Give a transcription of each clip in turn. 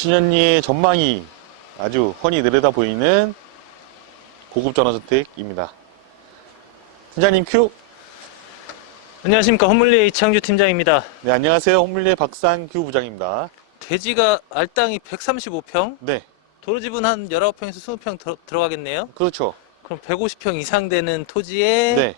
신현리의 전망이 아주 훤히 내려다 보이는 고급 전원주택입니다. 팀장님 큐. 안녕하십니까 허물리의 이창주 팀장입니다. 네, 안녕하세요. 홍물리의 박상규 부장입니다. 대지가 알땅이 135평, 네, 도로집은 한 19평에서 20평 들어, 들어가겠네요. 그렇죠. 그럼 150평 이상 되는 토지에 네,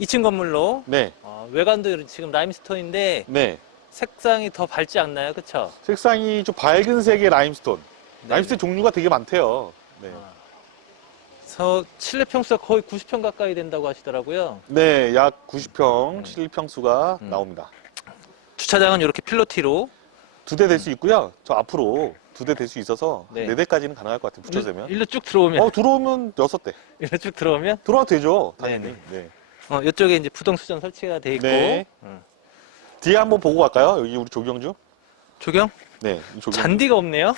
2층 건물로 네, 어, 외관도 지금 라임스톤인데 네. 색상이 더 밝지 않나요? 그쵸? 색상이 좀 밝은 색의 라임스톤. 네. 라임스톤 종류가 되게 많대요. 네. 그래서 실내 평수가 거의 90평 가까이 된다고 하시더라고요. 네, 약 90평 실평수가 음. 나옵니다. 주차장은 이렇게 필로티로 두 대 될 수 있고요. 저 앞으로 두 대 될 수 있어서 네. 네 대까지는 가능할 것 같아요. 붙여서 되면. 일로 쭉 들어오면 어, 들어오면 여섯 대. 일로 쭉 들어오면 들어와도 되죠. 당연히. 네네. 네. 어, 이쪽에 이제 부동 수전 설치가 돼 있고 네. 음. 뒤에 한번 보고 갈까요? 여기 우리 조경주. 조경 네, 이 조경. 잔디가 없네요.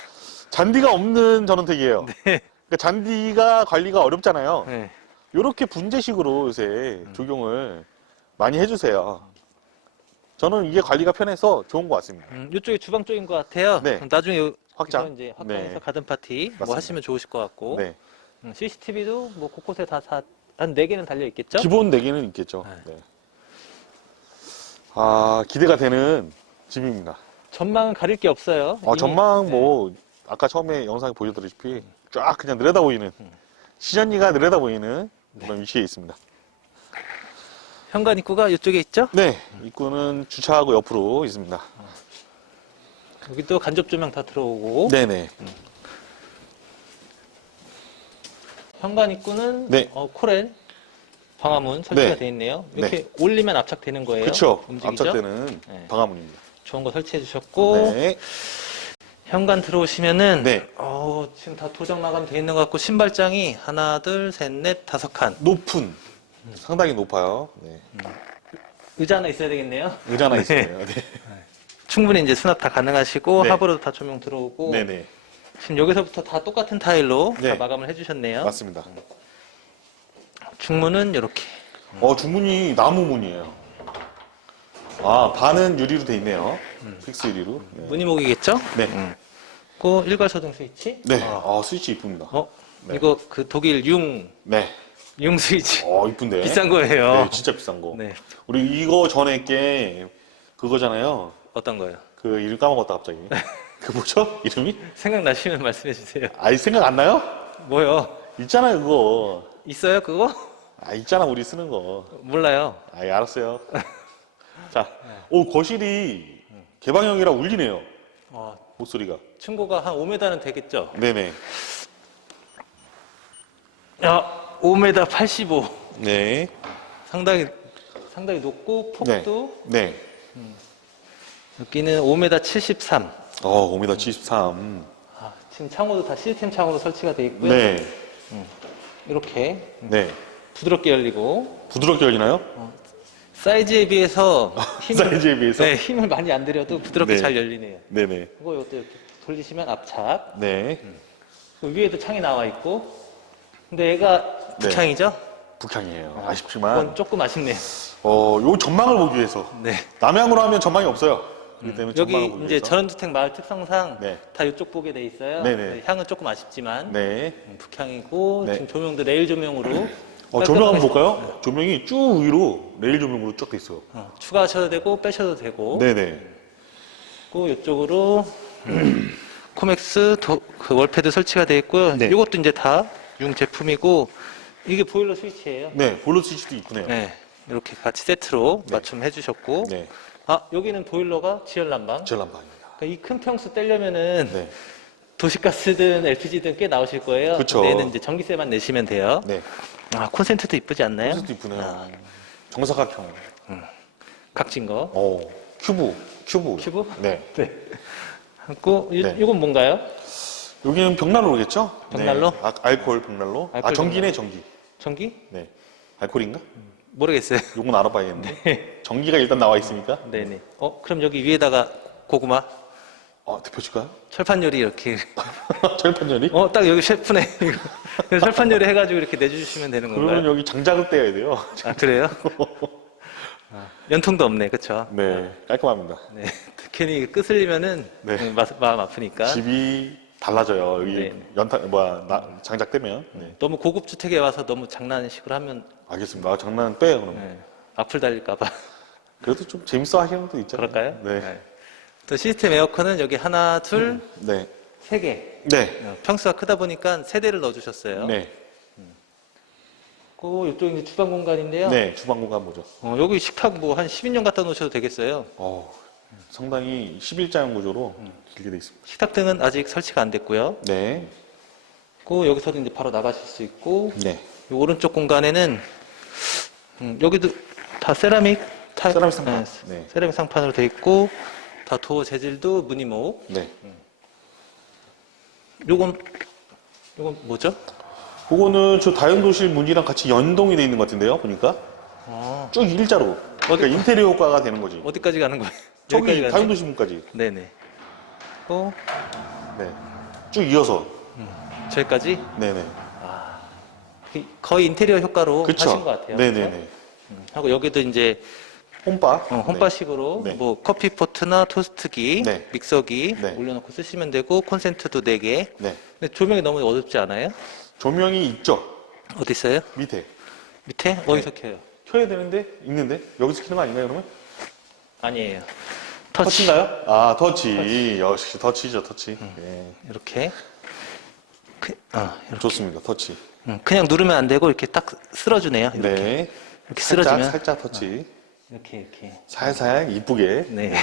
잔디가 없는 전원택이에요. 네. 그러니까 잔디가 관리가 어렵잖아요. 네. 이렇게 분재식으로 요새 음. 조경을 많이 해주세요. 저는 이게 관리가 편해서 좋은 것 같습니다. 음, 이쪽이 주방 쪽인 것 같아요. 네. 그럼 나중에 요- 확장. 이거 이제 확장해서 네. 가든 파티 뭐 맞습니다. 하시면 좋으실 것 같고 네. CCTV도 뭐 곳곳에 다 한 네 개는 달려 있겠죠? 기본 4개는 있겠죠. 네. 네. 아, 기대가 되는 집입니다. 전망은 가릴 게 없어요. 아, 이미- 전망 네. 뭐, 아까 처음에 영상에 보여드렸다시피 쫙 그냥 내려다 보이는, 시전리가 내려다 보이는 그런 위치에 있습니다. 현관 입구가 이쪽에 있죠? 네, 입구는 주차하고 옆으로 있습니다. 여기도 간접 조명 다 들어오고 네네. 현관 입구는 네. 어, 코렐 방화문 설치가 네. 돼 있네요. 이렇게 올리면 압착되는 거예요. 움직이죠? 앞차때는 네. 방화문입니다. 좋은 거 설치해 주셨고 네. 현관 들어오시면은 네. 어, 지금 다 도장 마감 돼 있는 것 같고 신발장이 하나, 둘, 셋, 넷, 다섯 칸. 높은, 상당히 높아요. 네. 의자 하나 있어야 되겠네요. 의자 하나 네. 있어요. 네. 충분히 이제 수납 다 가능하시고 네. 하부로도 다 조명 들어오고 네네. 지금 여기서부터 다 똑같은 타일로 네. 다 마감을 해주셨네요. 맞습니다. 중문은 이렇게 어, 중문이 나무 문이에요. 아, 반은 유리로 돼 있네요. 픽스 유리로. 네. 무늬목이겠죠? 네. 음. 그 일괄소등 스위치. 네. 어, 아, 스위치 이쁩니다. 어? 네. 이거 그 독일 융, 네. 융 스위치. 어, 이쁜데. 비싼 거예요. 네, 진짜 비싼 거. 네. 우리 이거 전에 게 그거잖아요. 어떤 거예요? 그 이름 까먹었다 갑자기. 그 뭐죠? 이름이? 생각나시면 말씀해 주세요. 아이 생각 안 나요? 뭐요? 있잖아요 그거. 있어요 그거? 아 있잖아 우리 쓰는 거. 몰라요. 아이 알았어요. 자, 오 거실이 개방형이라 울리네요. 어, 목소리가. 층고가 한 5m는 되겠죠? 네네. 야, 5m 85. 네. 상당히 상당히 높고 네. 폭도 네. 여기는 5m 73. 어 5m 73. 아, 지금 창호도 다 시스템 창호로 설치가 되어 있고요. 네. 이렇게 네. 부드럽게 열리고 부드럽게 열리나요? 사이즈에 비해서 힘을, 사이즈에 비해서? 네, 힘을 많이 안 들여도 부드럽게 네. 잘 열리네요. 네네. 이거 이것도 이렇게 돌리시면 압착. 네. 그 위에도 창이 나와 있고. 근데 얘가 네. 북창이죠? 북향이에요. 그건 아쉽지만 조금 아쉽네요. 어, 요 전망을 보기 위해서 네. 남향으로 하면 전망이 없어요. 그렇기 때문에 전망을 여기 이제 위해서. 전원주택 마을 특성상 네. 다 이쪽 보게 돼 있어요. 네네. 향은 조금 아쉽지만 네. 음, 북향이고 네. 지금 조명도 레일 조명으로 어, 조명 한번 볼까요? 조명이 쭉 위로 레일 조명으로 쭉돼 있어요. 어, 추가하셔도 되고 빼셔도 되고 네네. 그리고 이쪽으로 코맥스 도- 그 월패드 설치가 되어 있고요. 네. 이것도 이제 다 융 제품이고 이게 보일러 스위치예요. 네, 볼로 스위치도 있구네요. 네. 이렇게 같이 세트로 맞춤해 주셨고 네. 아 여기는 보일러가 지열 난방. 전란방입니다. 그러니까 이큰 평수 떼려면은 네. 도시가스든 LPG든 꽤 나오실 거예요. 그쵸. 얘는 이제 전기세만 내시면 돼요. 네. 아 콘센트도 이쁘지 않나요? 콘센트 이쁘네요. 아, 정사각형. 각진 거. 어, 큐브. 큐브. 큐브? 네. 네. 이, 네. 이건 뭔가요? 여기는 벽난로겠죠? 벽난로? 네. 아, 알코올 벽난로? 아, 알코올 전기네, 전기. 전기? 네. 알코올인가? 모르겠어요. 요건 알아봐야겠는데. 전기가 일단 나와 있으니까. 네네. 어 그럼 여기 위에다가 고구마 어, 대표 줄까요? 철판 요리 이렇게. 철판 요리? 어딱 여기 셰프네. 이거. 철판 요리 해가지고 이렇게 내주시면 되는 그러면 건가요? 여기 장작을 떼야 돼요. 아 그래요? 아, 연통도 없네, 그렇죠? 네, 깔끔합니다. 네. 괜히 끄슬리면은 네. 음, 마, 마음 아프니까. 집이 달라져요. 여기 네. 연타 뭐야 나, 장작되면. 네. 너무 고급 주택에 와서 너무 장난식으로 하면 알겠습니다. 아, 장난 빼요 그럼. 네, 악플 달릴까봐. 그래도 좀 재밌어 하시는 분도 있잖아요. 그럴까요? 네. 또 시스템 에어컨은 여기 하나, 둘, 네. 세 개. 네. 어, 평수가 크다 보니까 세 대를 넣어주셨어요. 네. 그 이쪽 이제 주방 공간인데요. 네. 주방 공간 보죠. 어, 여기 식탁 뭐 한 12년 갖다 놓으셔도 되겠어요. 어, 상당히 11자형 구조로 길게 돼 있습니다. 식탁 등은 아직 설치가 안 됐고요. 네. 그 여기서도 이제 바로 나가실 수 있고 네. 이 오른쪽 공간에는 음, 여기도 다 세라믹 타, 세라믹 상판. 네, 네. 세라믹 상판으로 돼 있고 다 도어 재질도 무늬목. 네. 요건 요건 뭐죠? 그거는 저 다용도실 문이랑 같이 연동이 돼 있는 것 같은데요, 보니까. 아, 쭉 일자로. 그러니까 인테리어 효과가 되는 거지. 어디까지 가는 거예요? 저기 여기까지 다용도실 문까지. 네네. 또 네. 쭉 이어서. 저기까지 네네. 그- 거의 인테리어 효과로 그쵸. 하신 것 같아요. 네네네. 음, 하고 여기도 이제 홈바. 어, 홈바식으로 네. 뭐 커피 포트나 토스트기, 네. 믹서기 네. 올려놓고 쓰시면 되고 콘센트도 4개. 네. 근데 조명이 너무 어둡지 않아요? 조명이 있죠. 어디 있어요? 밑에. 밑에 어디서 켜요? 켜야 되는데 있는데 여기서 켜는 거 아닌가요, 그러면? 아니에요. 터치. 터치인가요? 아, 터치. 역시 터치죠, 터치. 네. 이렇게. 그, 아, 이렇게. 좋습니다, 터치. 음, 그냥 누르면 안 되고 이렇게 딱 쓸어주네요. 이렇게, 네. 이렇게 살짝, 쓸어주면 살짝 터치. 이렇게 이렇게. 살살 이쁘게. 네.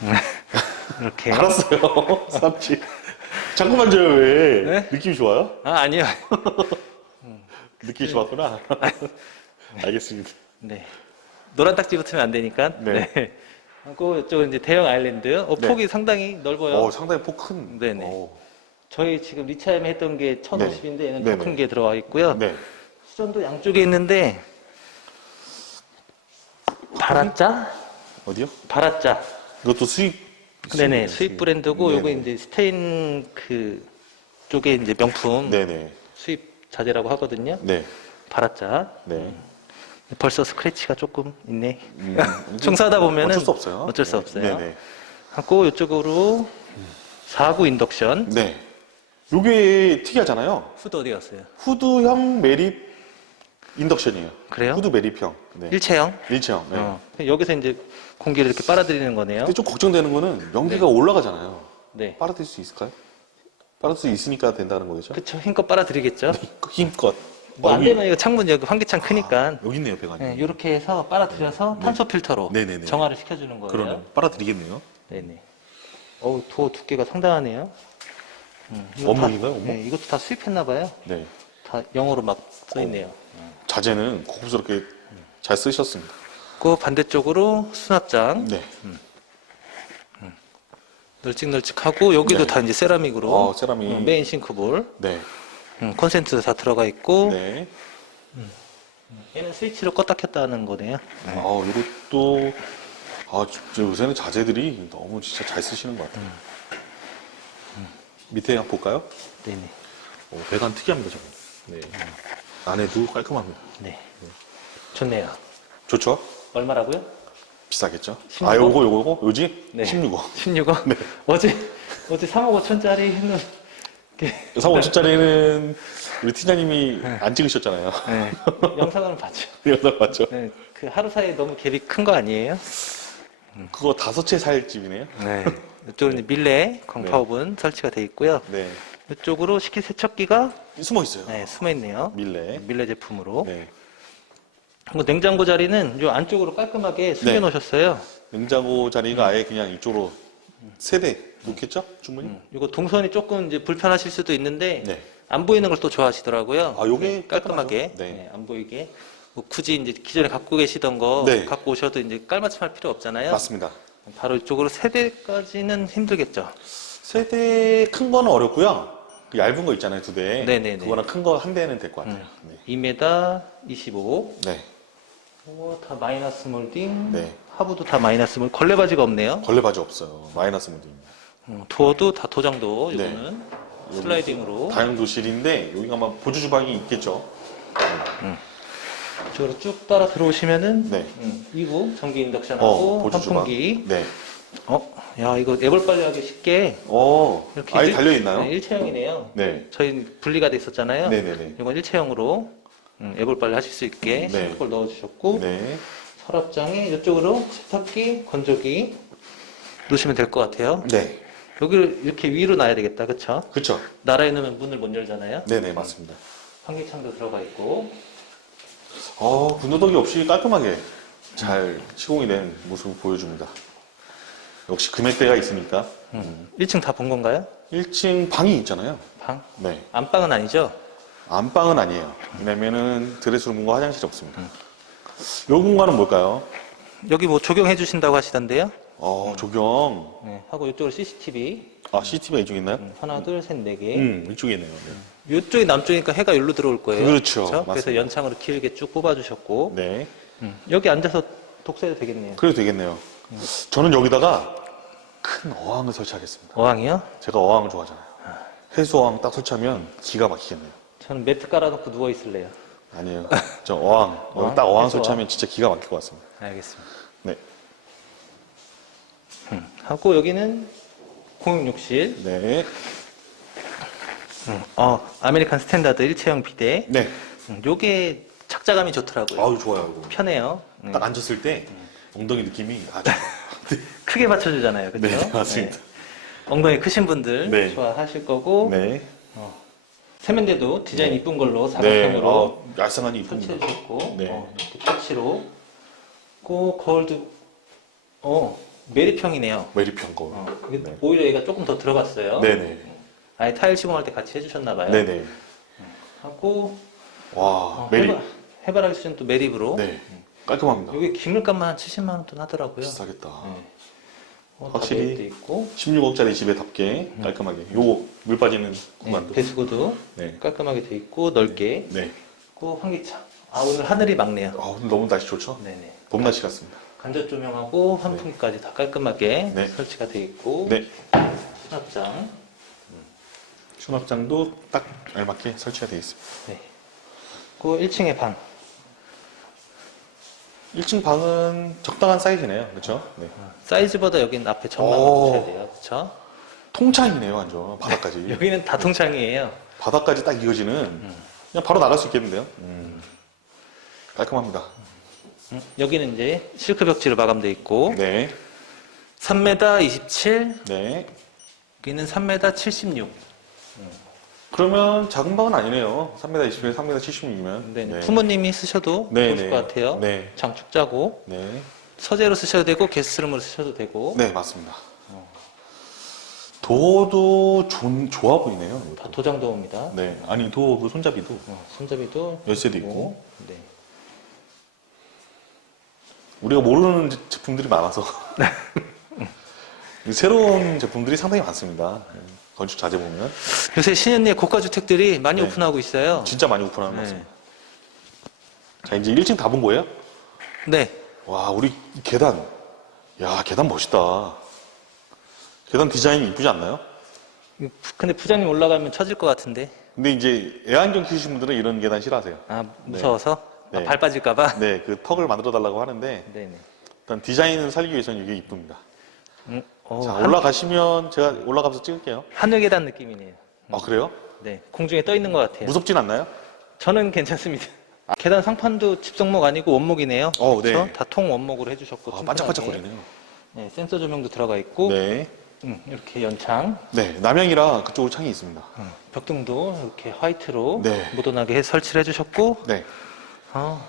이렇게. 알았어요. 삽치. 자꾸 만져요, 왜? 네? 느낌이 좋아요? 아 아니요. 느낌이 좋았구나. 알겠습니다. 네. 노란 딱지 붙으면 안 되니까. 네. 네. 하고 이쪽은 이제 대형 아일랜드. 어, 네. 폭이 상당히 넓어요. 어, 상당히 폭 큰. 네네. 어, 저희 지금 리차임에 했던 게 1050인데 얘는 네네. 더큰게 들어가 있고요. 네. 수전도 양쪽에 있는데 바라짜? 어디요? 바라짜. 이것도 수입. 네네. 수입 브랜드고 요거 네네. 이제 스테인 그 쪽에 이제 명품 네네. 수입 자재라고 하거든요. 네. 바라짜. 네. 벌써 스크래치가 조금 있네. 음, 청소하다 보면은 어쩔 수 없어요. 어쩔 수 네. 없어요. 네네. 하고 이쪽으로 4구 인덕션. 네. 요게 특이하잖아요. 후드 어디 갔어요? 후드형 매립 인덕션이에요. 그래요? 후드 매립형. 네. 일체형. 일체형. 네. 어. 여기서 이제 공기를 이렇게 빨아들이는 거네요. 근데 좀 걱정되는 거는 연기가 올라가잖아요. 네. 빨아들일 수 있을까요? 빨아들일 수 있으니까 된다는 거겠죠? 그쵸. 힘껏 빨아들이겠죠. 힘껏. 뭐 안 여기- 되면 이거 창문 여기 환기창 크니까 여기 있네요, 배관이. 네, 이렇게 해서 빨아들여서 탄소 필터로 네네네. 정화를 시켜주는 거예요. 그러면 빨아들이겠네요. 네네. 어우 도어 두께가 상당하네요. 음, 이거 다- 원목? 네, 이것도 다 수입했나 봐요. 네. 다 영어로 막 써 있네요. 자재는 고급스럽게 잘 쓰셨습니다. 그 반대쪽으로 수납장 네. 널찍널찍하고 여기도 네. 다 이제 세라믹으로 어, 세라믹. 음, 메인 싱크볼 네. 음, 콘센트도 다 들어가 있고 네. 얘는 스위치로 껐다 켰다 하는 거네요. 아, 이것도, 아, 진짜 요새는 자재들이 너무 진짜 잘 쓰시는 것 같아요. 밑에 한번 볼까요? 네네. 오, 배관 특이합니다, 저거. 네. 안에도 깔끔합니다. 네. 좋네요. 좋죠? 얼마라고요? 비싸겠죠? 16억? 아, 요거, 요거, 요거? 요지? 네. 16억. 16원? 네. 어제 어제 3억 5천짜리 했는 게 3억 5천짜리는 우리 팀장님이 안 찍으셨잖아요. 네. 영상을 봤죠. 영상 맞죠? 네. 그 하루 사이에 너무 갭이 큰 거 아니에요? 그거 다섯 채 살 집이네요. 네. 이쪽은 이제 밀레 광파오븐 설치가 돼 있고요. 네. 이쪽으로 식기세척기가 숨어 있어요. 네, 숨어 있네요. 밀레. 밀레 제품으로. 네. 그리고 냉장고 자리는 요 안쪽으로 깔끔하게 숨겨 네. 놓으셨어요. 냉장고 자리가 아예 그냥 이쪽으로 세대 놓겠죠? 충분히? 음, 이거 동선이 조금 이제 불편하실 수도 있는데 네. 안 보이는 걸 또 좋아하시더라고요. 아, 요게 네, 깔끔하게 깔끔하죠? 네. 네, 안 보이게. 뭐 굳이 이제 기존에 갖고 계시던 거 네. 갖고 오셔도 이제 깔맞춤할 필요 없잖아요. 맞습니다. 바로 이쪽으로 세대까지는 힘들겠죠. 세대 큰 거는 어렵고요. 그 얇은 거 있잖아요, 두 대. 네네네. 그거랑 큰 거 한 대는 될 것 같아요. 음. 2m 25. 네. 오, 다 마이너스 몰딩. 네. 하부도 다 마이너스 몰. 걸레 바지가 없네요. 걸레 바지 없어요. 마이너스 모드입니다. 음, 도어도 다 도장도 네. 이거는 슬라이딩으로 다용도실인데 여기가 아마 보조 주방이 있겠죠. 이쪽으로 쭉 따라 들어오시면은 네. 음, 2부 전기 어, 인덕션하고 보조 주방. 선풍기. 네. 어 야, 이거 애벌 빨리하기 쉽게 어, 이렇게 아예 일- 달려있나요? 네, 일체형이네요. 네. 저희 분리가 돼 있었잖아요. 네 네 네. 이건 일체형으로 음, 애벌 빨리 하실 수 있게 네. 시트를 넣어주셨고 네. 서랍장에 이쪽으로 세탁기, 건조기 놓으시면 될 것 같아요. 네. 여기를 이렇게 위로 놔야 되겠다, 그쵸? 그쵸. 나라에 놓으면 문을 못 열잖아요. 네 네, 맞습니다. 환기창도 들어가 있고 어, 군더더기 없이 깔끔하게 잘 시공이 된 모습을 보여줍니다. 역시 금액대가 있으니까. 음. 1층 다 본 건가요? 1층 방이 있잖아요. 방? 네. 안방은 아니죠? 안방은 아니에요. 왜냐면은 드레스룸과 화장실이 없습니다. 요 공간은 뭘까요? 여기 뭐 조경해 주신다고 하시던데요? 어, 조경. 네, 하고 이쪽으로 CCTV 아, CCTV가 이쪽에 있나요? 음, 하나, 둘, 셋, 네 개. 음, 이쪽에 있네요. 네. 이쪽이 남쪽이니까 해가 여기로 들어올 거예요. 그렇죠. 그래서 맞습니다. 연창으로 길게 쭉 뽑아주셨고 네. 음, 여기 앉아서 독서해도 되겠네요. 그래도 되겠네요. 저는 여기다가 큰 어항을 설치하겠습니다. 어항이요? 제가 어항을 좋아하잖아요. 해수 어항 딱 설치하면 기가 막히겠네요. 저는 매트 깔아놓고 누워 있을래요. 아니에요. 저 어항. 어항? 딱 어항 해수 설치하면 진짜 기가 막힐 것 같습니다. 알겠습니다. 네. 음, 하고 여기는 공용욕실. 네. 음, 어, 아메리칸 스탠다드 일체형 비대. 네. 음, 요게 착자감이 좋더라고요. 아유, 좋아요. 이거. 편해요. 음, 딱 앉았을 때 엉덩이 느낌이 아주. 크게 받쳐주잖아요. 그죠? 네, 맞습니다. 네. 엉덩이 크신 분들 네. 좋아하실 거고 네. 세면대도 디자인 네. 이쁜 걸로 네. 사각형으로 어, 얄쌍하니 이쁩니다. 설치해 주셨고 네. 어, 이렇게 터치로 고 거울도 어 메리평이네요. 메리평 거. 어, 이게 네. 오히려 얘가 조금 더 들어갔어요. 네네. 아예 타일 시공할 때 같이 해주셨나 봐요. 네네. 하고 와, 어, 메리. 해바, 해바라기 수준 또 매립으로. 네. 깔끔합니다. 여기 기물값만 한 70만 원돈 하더라고요. 비싸겠다. 네. 어, 확실히 있고 16억짜리 집에답게 깔끔하게. 요물 빠지는 네, 공간도. 배수구도 네. 깔끔하게 돼 있고 넓게 네. 있고 환기창. 아 오늘 하늘이 맑네요. 아, 오늘 너무 날씨 좋죠? 네네. 봄 날씨 같습니다. 간접 조명하고 환풍기까지 다 깔끔하게 네. 설치가 돼 있고 네. 수납장. 수납장도 딱 알맞게 설치가 되어 있습니다. 네. 그 1층에 방. 1층 방은 적당한 사이즈네요. 그렇죠? 네. 사이즈보다 여긴 앞에 전망을 오. 보셔야 돼요. 그렇죠? 통창이네요, 완전. 바닥까지. 여기는 다 통창이에요. 바닥까지 딱 이어지는 그냥 바로 나갈 수 있겠는데요? 음. 깔끔합니다. 음, 여기는 이제 실크 벽지로 마감돼 있고 네. 3m 27, 네. 여기는 3m 76. 그러면 작은 방은 아니네요. 3m 20에 3m 76이면. 네. 부모님이 쓰셔도 네, 좋을 네. 것 같아요. 네. 장축 짜고 네. 서재로 쓰셔도 되고 게스트룸으로 쓰셔도 되고 네, 맞습니다. 도어도 좋, 좋아 보이네요. 다 도장 도어입니다. 네. 아니, 도어 그 손잡이도 어, 손잡이도 열쇠도 있고. 네. 우리가 모르는 제- 제품들이 많아서 새로운 제품들이 상당히 많습니다. 네. 건축 자재 보면 요새 신현리의 고가 주택들이 많이 네. 오픈하고 있어요. 진짜 많이 오픈하는 것 네. 같습니다. 자, 이제 1층 다 본 거예요? 네. 와, 우리 이 계단. 야, 계단 멋있다. 계단 디자인이 이쁘지 않나요? 근데 부장님 올라가면 처질 것 같은데. 근데 이제 애완견 키우시는 분들은 이런 계단 싫어하세요. 아 무서워서 네. 아, 발 빠질까봐. 네, 그 턱을 만들어 달라고 하는데 네네. 일단 디자인을 살리기 위해서는 이게 이쁩니다. 음, 어, 자, 한- 올라가시면 제가 올라가면서 찍을게요. 하늘 계단 느낌이네요. 아, 그래요? 네, 공중에 떠 있는 것 같아요. 무섭진 않나요? 저는 괜찮습니다. 계단 상판도 집성목 아니고 원목이네요. 어, 네. 그렇죠? 다통 원목으로 해주셨고 아, 튼튼하게. 반짝반짝거리네요. 네, 센서 조명도 들어가 있고 네. 음, 이렇게 연창, 네, 남향이라 그쪽으로 창이 있습니다. 음, 벽등도 이렇게 화이트로 네. 모던하게 해 설치를 해주셨고 네. 어,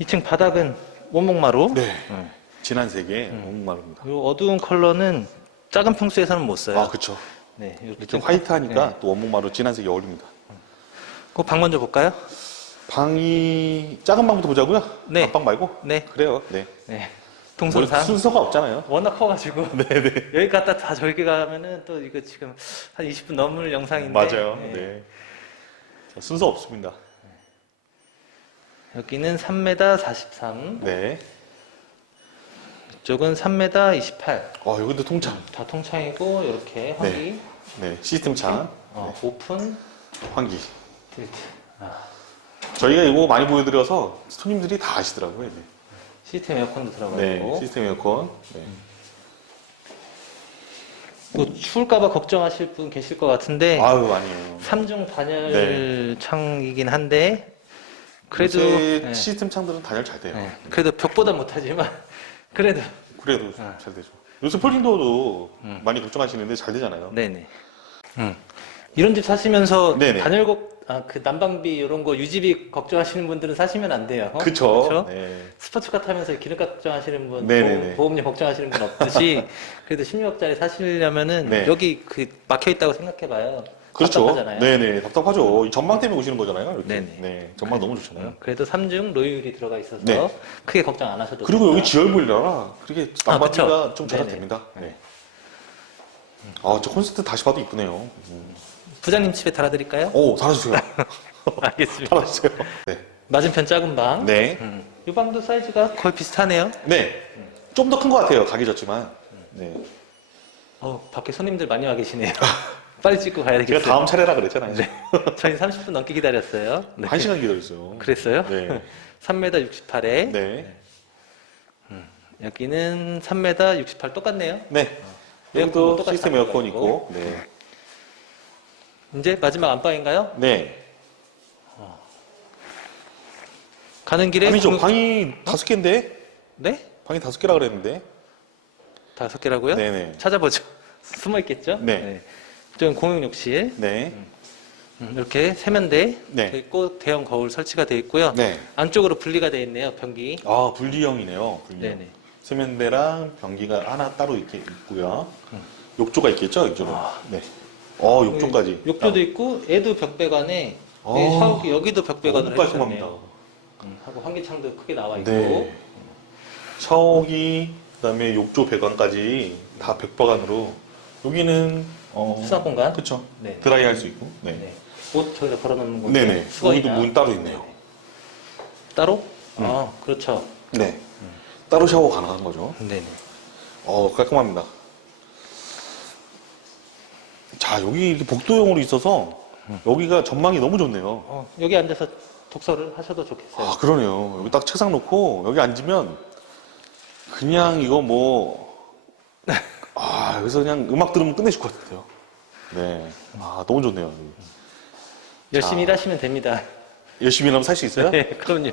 2층 바닥은 원목마루. 네. 음. 진한 색의 목마루입니다. 이 어두운 컬러는 작은 평수에서는 못 써요. 아, 그쵸. 네, 이렇게 좀 화이트하니까 네. 또 원목마루 진한 색이 어울립니다. 그방 먼저 볼까요? 방이 작은 방부터 보자고요? 네. 앞방 말고? 네, 그래요. 네. 네. 뭐 동선상 순서가 없잖아요. 워낙 커가지고 네네. 여기 갔다 다 저기 가면은 또 이거 지금 한 20분 넘을 영상인데 맞아요. 네. 네. 자, 순서 없습니다. 여기는 3m 43, 네. 이쪽은 3m 28. 어, 여기도 통창. 다 통창이고 이렇게 환기, 네. 시스템 창. 어, 오픈, 환기. 이렇게 저희가 이거 많이 보여드려서 손님들이 다 아시더라고요. 이제. 시스템 에어컨도 들어가 네. 있고 시스템 에어컨. 네. 뭐 추울까봐 걱정하실 분 계실 것 같은데 아유 아니에요. 삼중 단열 네. 창이긴 한데 그래도 요새 네. 시스템 창들은 단열 잘 돼요. 네. 그래도 벽보다 못하지만 그래도 그래도 아. 잘 되죠. 요새 폴딩도어도 많이 걱정하시는데 잘 되잖아요. 네네. 음. 이런 집 사시면서 네네. 단열곡 아, 그 난방비 이런 거 유지비 걱정하시는 분들은 사시면 안 돼요. 그쵸. 그쵸? 네. 스포츠카 타면서 기름 걱정하시는 분, 네네네. 보험, 료 걱정하시는 분 없듯이 그래도 16억짜리 사시려면은 네. 여기 그 막혀 있다고 생각해 봐요. 그렇죠. 답답하잖아요. 네네. 답답하죠. 이 전망 때문에 오시는 거잖아요. 이렇게. 네네. 네. 전망 너무 좋잖아요. 음, 그래도 3중 로유율이 들어가 있어서 네. 크게 걱정 안 하셔도 그리고 됩니다. 여기 지열물이라 그렇게 난방비가 아, 그쵸. 좀. 절약됩니다. 네. 아, 저 콘센트 다시 봐도 이쁘네요. 음. 부장님 집에 달아드릴까요? 오, 달아주세요. 알겠습니다. 달아주세요. 네. 맞은편 작은 방. 네. 음. 이 방도 사이즈가 거의 비슷하네요. 네. 좀 더 큰 것 같아요. 가기 졌지만. 네. 어, 밖에 손님들 많이 와 계시네요. 빨리 찍고 가야 제가 되겠어요. 다음 차례라 그랬잖아요. 저희 30분 넘게 기다렸어요. 네. 한 시간 기다렸어요. 그랬어요? 네. 3m 68에 네. 여기는 3m 68 똑같네요. 네. 에어컨도 여기도 똑같이 시스템 에어컨 있고. 네. 이제 마지막 안방인가요? 네. 가는 길에 아니죠. 공용- 방이 다섯 개인데? 네? 방이 다섯 개라 그랬는데? 다섯 개라고요? 네네. 찾아보죠. 숨어 있겠죠? 네. 이쪽은 공용 욕실. 네. 음, 이렇게 세면대 네. 돼 있고 대형 거울 설치가 돼 있고요. 네. 안쪽으로 분리가 돼 있네요. 변기. 아, 분리형이네요. 분리형. 네네. 세면대랑 변기가 하나 따로 이렇게 있고요. 욕조가 있겠죠? 이쪽으로. 아. 네. 어, 욕조까지. 욕조도 있고 애도 벽배관에 아. 네, 샤워기 여기도 벽배관을 너무 깔끔합니다. 해주셨네요. 음, 하고 환기창도 크게 나와 있고 네. 샤워기, 그다음에 욕조 배관까지 다 백박안으로. 여기는 어, 수납 공간. 그렇죠. 네. 드라이 할 수 있고. 네. 네. 옷 저기다 걸어놓는 거. 네네. 여기도 문 따로 있네요. 따로? 아 그렇죠. 네. 따로 샤워 가능한 거죠. 네네. 어, 깔끔합니다. 자, 여기 이렇게 복도형으로 있어서 여기가 전망이 너무 좋네요. 어, 여기 앉아서 독서를 하셔도 좋겠어요. 아, 그러네요. 여기 딱 책상 놓고 여기 앉으면 그냥 이거 뭐, 아, 여기서 그냥 음악 들으면 끝내줄 것 같아요. 네. 아, 너무 좋네요. 열심히 자. 일하시면 됩니다. 열심히 하면 살 수 있어요? 네, 그럼요.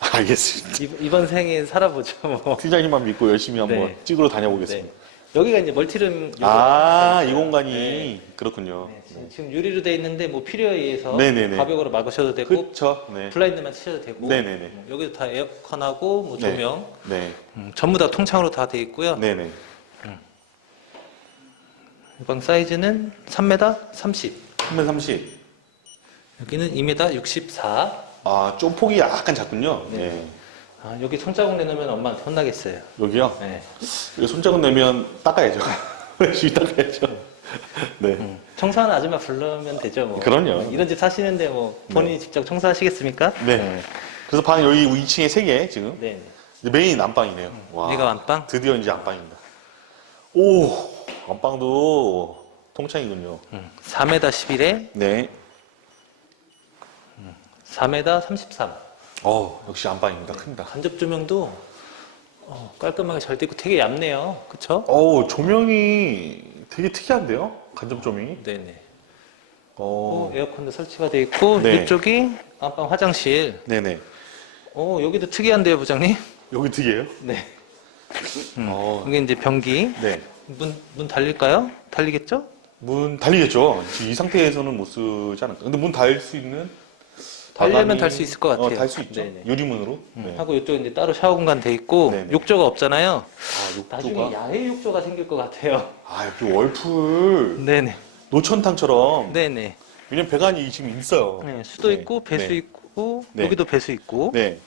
알겠습니다. 이- 이번 생에 살아보죠. 뭐. 팀장님만 믿고 열심히 한번 네. 찍으러 네. 다녀보겠습니다. 여기가 이제 멀티룸. 아, 이 공간이 네. 그렇군요. 네, 지금- 지금 유리로 돼 있는데 뭐 필요에 의해서 네네네. 가벽으로 막으셔도 되고 그렇죠. 네. 블라인드만 쓰셔도 되고 네네네. 뭐 여기도 다 에어컨하고 뭐 네. 조명 네. 음, 전부 다 통창으로 다 돼 있고요. 네네. 이방 사이즈는 3m 30. 3m 30. 여기는 2m 64. 아, 좀 폭이 약간 작군요. 네. 네. 아, 여기 손자국 내놓으면 엄마한테 혼나겠어요. 여기요? 네. 여기 손자국 내면 닦아야죠. 열심히 닦아야죠. 네. 음, 청소하는 아줌마 부르면 되죠. 뭐. 그럼요. 이런 집 사시는데 뭐 본인이 직접 청소하시겠습니까? 네. 그래서 방 여기 2층에 3개 지금. 네. 이제 메인 안방이네요. 와. 얘가 안방? 드디어 이제 안방입니다. 오! 안방도 통창이군요. 음, 4m 11에 네. 4m 33. 어, 역시 안방입니다. 큽니다. 간접 조명도 어, 깔끔하게 잘 되고 되게 얇네요. 그쵸? 어, 조명이 되게 특이한데요? 간접 조명이. 네네. 어, 어, 에어컨도 설치가 돼 있고 네. 이쪽이 안방 화장실. 네네. 어, 여기도 특이한데요, 부장님? 여기 특이해요? 네. 어, 여기 이제 변기. 네. 문, 문 달릴까요? 달리겠죠? 문 달리겠죠. 지금 이 상태에서는 못 쓰지 않을까. 근데 문 달 수 있는 달려면 달 수 있을 것 같아요. 어, 달수 있죠. 네네. 유리문으로. 음, 네. 하고 이쪽에 이제 따로 샤워 공간 돼 있고 네네. 욕조가 없잖아요. 아, 나중에 욕조가. 야외 욕조가 생길 것 같아요. 아, 여기 월풀 네네. 노천탕처럼. 네네. 왜냐면 배관이 지금 있어요. 네, 수도 네. 있고 배수 네. 있고 네. 여기도 배수 있고 네.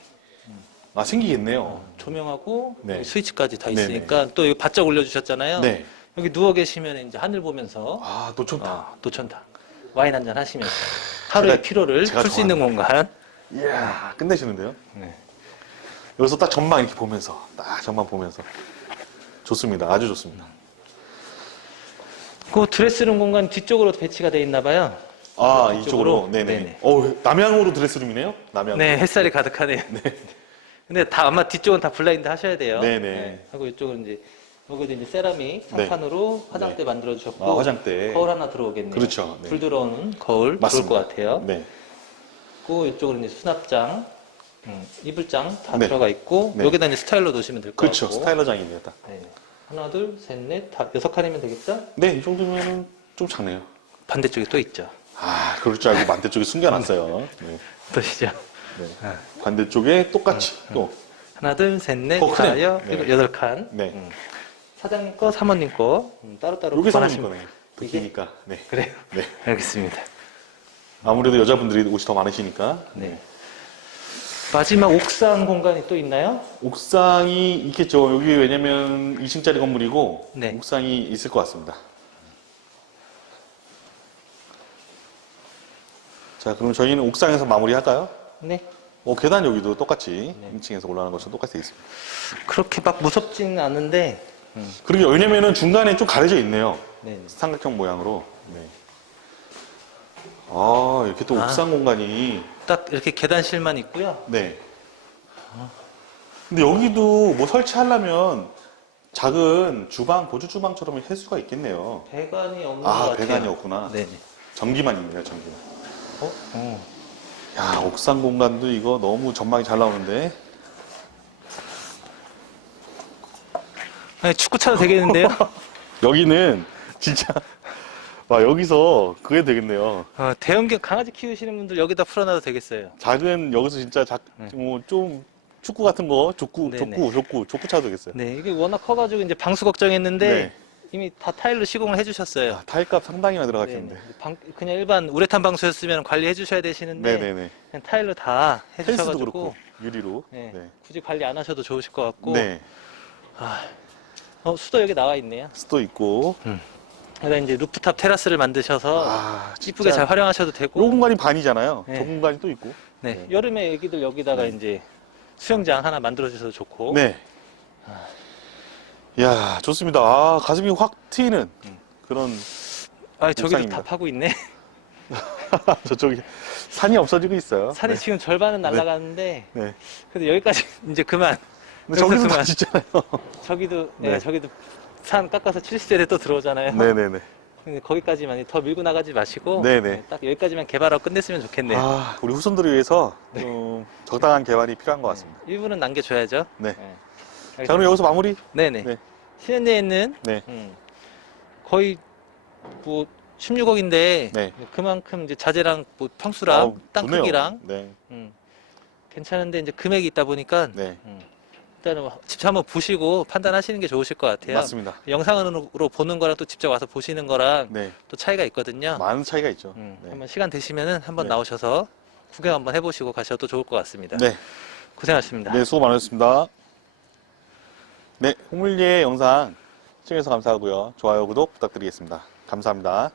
아, 생기겠네요. 조명하고 네. 스위치까지 다 네네. 있으니까 또 여기 바짝 올려주셨잖아요. 네. 여기 누워 계시면 이제 하늘 보면서 아, 노천탕. 아, 노천탕 와인 한 잔 하시면서 하루의 제가- 피로를 제가 풀 수 있는 공간. 이야, 끝내시는데요? 네. 여기서 딱 전망 이렇게 보면서, 딱 전망 보면서. 좋습니다. 아주 좋습니다. 그 드레스룸 공간 뒤쪽으로 배치가 돼 있나 봐요. 아, 이쪽으로? 이쪽으로? 네네. 네네. 어, 남향으로 드레스룸이네요? 남향. 네, 햇살이 가득하네요. 근데 다 아마 뒤쪽은 다 블라인드 하셔야 돼요. 네네. 하고 이쪽은 이제 여기도 이제 세라믹 상판으로 화장대 네. 만들어 주셨고 아, 화장대. 거울 하나 들어오겠네요. 그렇죠. 네. 불 들어오는 거울 맞습니다. 들어올 것 같아요. 네. 그리고 이쪽으로 이제 수납장, 음, 이불장 다 네. 들어가 있고 네. 여기다 이제 스타일러 놓으시면 될 것 그렇죠. 같고. 스타일러장입니다. 네. 하나, 둘, 셋, 넷, 다 여섯 칸이면 되겠죠? 네, 이 정도면은 좀 작네요. 반대쪽에 또 있죠. 아, 그럴 줄 알고 반대쪽에 숨겨놨어요. 네. 보시죠. 네. 반대쪽에 똑같이 또. 하나, 둘, 셋, 넷, 더 크네요. 다여, 네. 그리고 여덟 칸. 네. 음. 사장님 거, 사모님 거 음, 따로따로 보관하시면- 사는 거네. 더 이게? 기니까. 네. 그래요. 네. 알겠습니다. 아무래도 여자분들이 옷이 더 많으시니까. 네. 마지막 옥상 공간이 또 있나요? 옥상이 있겠죠. 여기 왜냐면 2층짜리 건물이고 네. 옥상이 있을 것 같습니다. 자, 그럼 저희는 옥상에서 마무리할까요? 네. 어, 계단 여기도 똑같이 네. 2층에서 올라가는 것처럼 똑같이 되어 있습니다. 그렇게 막 무섭지는 않은데, 음. 그러게 왜냐면은 중간에 좀 가려져 있네요. 네. 삼각형 모양으로. 네. 아, 이렇게 또 아. 옥상 공간이 딱 이렇게 계단실만 있고요. 네. 근데 여기도 뭐 설치하려면 작은 주방, 보조 주방처럼 할 수가 있겠네요. 배관이 없는 것 아, 같아요. 배관이 없구나. 네. 전기만 있네요, 전기만. 어? 어. 야, 옥상 공간도 이거 너무 전망이 잘 나오는데. 아니, 축구 차도 되겠는데요? 여기는 진짜, 와, 여기서 그게 되겠네요. 어, 대형견 강아지 키우시는 분들 여기다 풀어놔도 되겠어요. 작은, 여기서 진짜 작, 뭐 좀, 축구 같은 거, 족구, 네네. 족구, 족구, 족구 차도 되겠어요. 네, 이게 워낙 커가지고 이제 방수 걱정했는데 네. 이미 다 타일로 시공을 해주셨어요. 아, 타일값 상당히 많이 네, 들어갔겠는데. 네. 방- 그냥 일반 우레탄 방수였으면 관리해 주셔야 되시는데 네네네. 그냥 타일로 다 펜스도 해주셔가지고 그렇고, 유리로. 네, 네. 굳이 관리 안 하셔도 좋으실 것 같고 네. 어, 수도 여기 나와 있네요. 수도 있고. 그다음 이제 루프탑 테라스를 만드셔서 아, 이쁘게 잘 활용하셔도 요 되고 공간이 반이잖아요. 네. 저 공간이 또 있고. 네, 네. 여름에 애기들 여기다가 이제 수영장 하나 만들어 주셔도 좋고 네. 이야, 좋습니다. 아, 가슴이 확 트이는 그런, 아 저기도. 다 파고 있네. 저쪽에 산이 없어지고 있어요. 산이 네. 지금 절반은 날아가는데 네. 근데 여기까지 이제 그만. 근데 저기서 그만. 다 짓잖아요. 저기도 네. 네. 저기도 산 깎아서 70세대 또 들어오잖아요. 네네네. 근데 거기까지만 더 밀고 나가지 마시고 네네. 네, 딱 여기까지만 개발하고 끝냈으면 좋겠네요. 아, 우리 후손들을 위해서 좀 적당한 개발이 필요한 것 같습니다. 일부는 남겨줘야죠. 네. 네. 자, 그럼 여기서 마무리. 네네. 네. 신현대에 있는 네. 음, 거의 뭐 16억인데 네. 그만큼 이제 자재랑 뭐 평수랑 아우, 땅 좋네요. 크기랑 네. 음, 괜찮은데 이제 금액이 있다 보니까 네. 음, 일단은 직접 한번 보시고 판단하시는 게 좋으실 것 같아요. 맞습니다. 영상으로 보는 거랑 또 직접 와서 보시는 거랑 네. 또 차이가 있거든요. 많은 차이가 있죠. 음, 네. 한번 시간 되시면은 한번 네. 나오셔서 구경 한번 해보시고 가셔도 좋을 것 같습니다. 네. 고생하셨습니다. 네, 수고 많으셨습니다. 네, 홍물리의 영상 시청해주셔서 감사하고요. 좋아요, 구독 부탁드리겠습니다. 감사합니다.